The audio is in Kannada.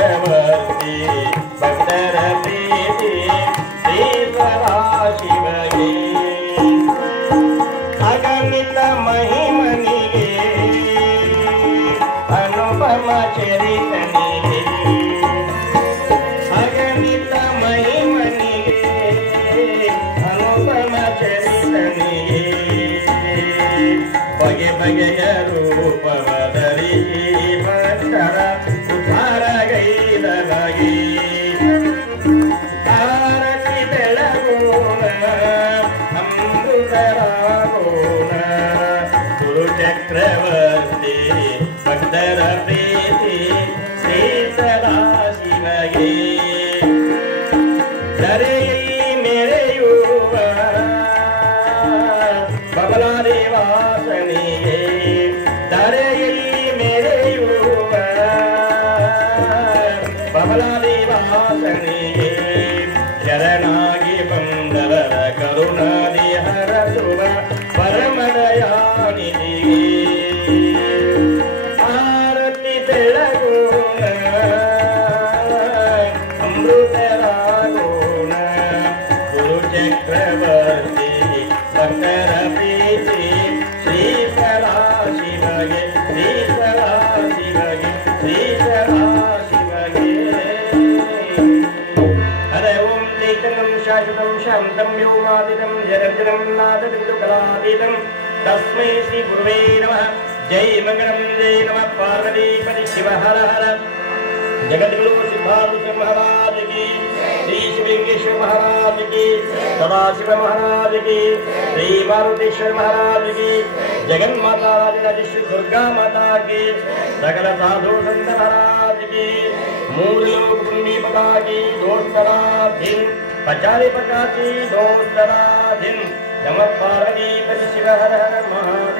चक्रवर्ती भक्तर प्रीति श्री सदाशिवगे अगणित महिमनिगे अनुपम चरितनिगे अगणित महिमनिगे अनुपम चरितनिगे बगे बಗೆಯ ರೂಪವದರಿಸಿ ಭಕ್ತರ ಉದ್ಧಾರ ಗೈದಲಗಿ ಆರತಿ ಬೆಳಗೋಣ ಅಮೃತರಾಗೋಣ ಗುರು ಚಕ್ರವರ್ತಿ ಭಕ್ತರ ಪ್ರೀತಿ ಶ್ರೀ ಸದಾಶಿವಗೆ ಧರೆಯೈ ಮೆರೆಯುವ ಬಬಲಾದೇವಾಸನಿಗೆ ಧರೆಯೈ ಮೆರೆಯುವ ಬಬಲಾದೇವಾಸನಿಗೆ ಶರಣಾಗಿ ಬಂದವರ ಕರುಣಾದಿ ಹರಸುವ ಪರಮದಯಾನಿಧಿಗೆ ಆರತಿ ಬೆಳಗೋಣ ಅಮೃತರಾಗೋಣ ಗುರು ಚಕ್ರವರ್ತಿ ಭಕ್ತರ ಪ್ರೀತಿ ಶ್ರೀ ಸದಾಶಿವಗೆ ಶ್ರೀ ಸದಾಶಿವಗೆ ಶ್ರೀ ಸದಾಶಿವಗೆ ಹರ ಓಂ ಚೈತನ್ಯಂ ಶಾಶ್ವತಂ ಶಾಂತಂ ವ್ಯೋಮಾತೀತಂ ಜಗಜ್ಜನಂ ನಾದಬಿಂದುಕಲಾತೀತಂ ತಸ್ಮೈ ಶ್ರೀ ಗುರುವೇ ನಮಃ ಜೈ ಮಂಗಳಂ ಜೈ ನಮಃ ಪಾರ್ವತೀಪತಿ ಶಿವ ಹರ ಹರ जगद्गुरु सिद्धार्थ महाराज की श्री शिवलिंगेश्वर महाराज की सदाशिव महाराज की श्री मारुतेश्वर महाराज की जगन माता राजेश्वरी दुर्गा माता की सकल साधु संत महाराज की मूल लोक पुण्य पदा की दोस्तरा दिन पचारे पचासी दोस्तरा दिन नमः पार्वती शिव हर हर महादेव।